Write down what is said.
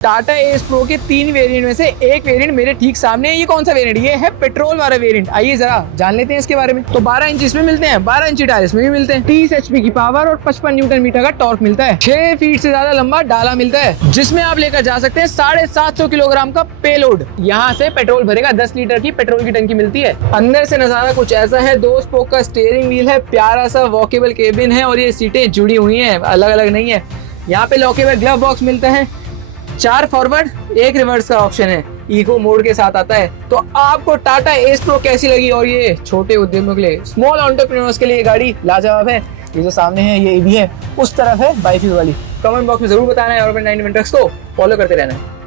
Tata S pro के 3 variant में से एक वेरिएंट मेरे ठीक सामने है। ये कौन सा वेरिएंट? ये है पेट्रोल वाला वेरिएंट। आइए जरा जान लेते हैं इसके बारे में। तो 12 इंच इसमें मिलते हैं, 12 इंची टायर इसमें भी मिलते हैं। 30 HP की पावर और 55 न्यूटन मीटर का टॉर्क मिलता है। 6 फीट से ज्यादा लंबा डाला मिलता है, जिसमें आप लेकर जा सकते हैं 750 किलोग्राम का पेलोड। यहाँ से पेट्रोल भरेगा 10 लीटर की पेट्रोल की टंकी मिलती है। अंदर से नजारा कुछ ऐसा है। 2 स्पोक का स्टीयरिंग व्हील है, प्यारा सा वॉकेबल केबिन है और ये सीटें जुड़ी हुई है, अलग अलग नहीं है। यहाँ पे लॉकेबल ग्लव बॉक्स मिलता है। 4 फॉरवर्ड 1 रिवर्स का ऑप्शन है, इको मोड के साथ आता है। तो आपको टाटा एस प्रो कैसी लगी? और ये छोटे उद्यमियों के लिए, स्मॉल एंटरप्रेन्योर्स के लिए ये गाड़ी लाजवाब है। ये जो सामने है ये भी है, उस तरफ है बाइफ्यूज वाली। कमेंट बॉक्स में जरूर बताना है और अपने 90 मिनट को फॉलो करते रहना है।